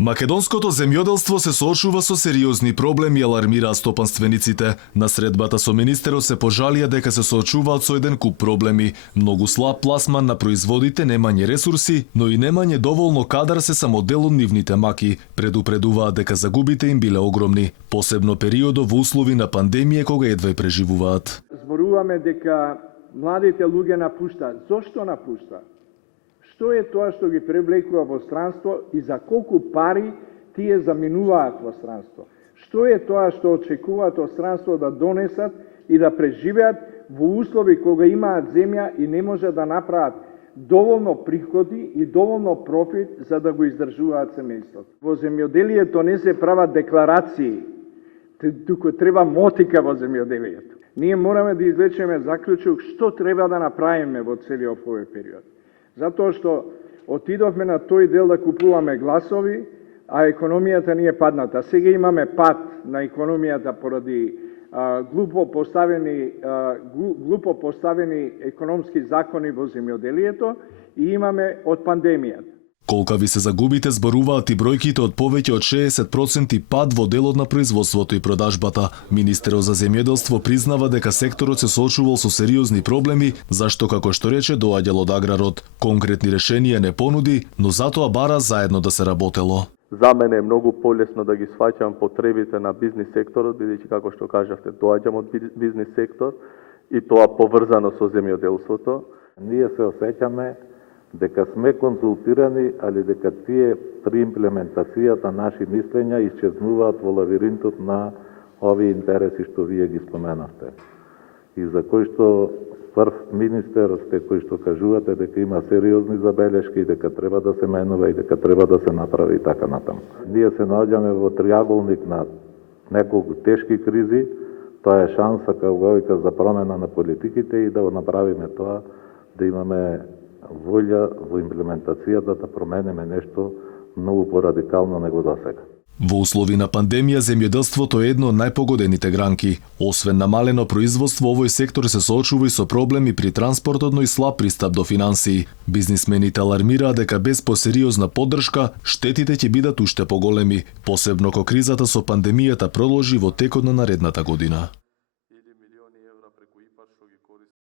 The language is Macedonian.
Македонското земјоделство се соочува со сериозни проблеми, алармираат стопанствениците. На средбата со министерот се пожалија дека се соочуваат со еден куп проблеми. Многу слаб пласман на производите, немање ресурси, но и немање доволно кадар се само дел од нивните маки. Предупредуваат дека загубите им биле огромни, посебно периодот во услови на пандемија кога едва преживуваат. Зборуваме дека младите луѓе напуштаат. Зошто напуштаат? Што е тоа што ги привлекува во странство и за колку пари тие заминуваат во странство? Што е тоа што очекуваат од странство да донесат и да преживеат во услови кога имаат земја и не може да направат доволно приходи и доволно профит за да го издржуваат семејството? Во земјоделието не се прават декларации, туку треба мотика во земјоделието. Ние мораме да извлечеме заклучок што треба да направиме во целиот овој период. Затоа што отидовме на тој дел да купуваме гласови, а економијата ни е падната. Сега имаме пад на економијата поради глупо поставени економски закони во земјоделието и имаме од пандемијата. Колкави се загубите, зборуваат и бројките од повеќе од 60% пад во делот на производството и продажбата. Министерот за земјоделство признава дека секторот се соочувал со сериозни проблеми, зашто, како што рече, доаѓал од аграрот. Конкретни решенија не понуди, но затоа бара заедно да се работело. За мене е многу полесно да ги сваќам потребите на бизнис секторот, бидејќи, како што кажавте, доаѓам од бизнис сектор и тоа поврзано со земјоделството. Ние се осеќаме дека сме консултирани, али дека тие при имплементацијата наши мислења исчезнуваат во лавиринтот на овие интереси што вие ги споменавте. И за кои што прв министер сте кои што кажувате дека има сериозни забелешки, дека треба да се менува и дека треба да се направи и така натаму. Ние се наоѓаме во триаголник на неколку тешки кризи. Тоа е шанса како вика за промена на политиките и да го направиме тоа, да имаме волја во имплементацијата да промениме нешто многу порадикално него досега. Во услови на пандемија, земјоделството е едно од најпогодените гранки. Освен намалено производство, овој сектор се соочува и со проблеми при транспортот, но и слаб пристап до финансии. Бизнисмените алармираат дека без посериозна поддршка, штетите ќе бидат уште поголеми, посебно кога кризата со пандемијата продолжи во текот на наредната година.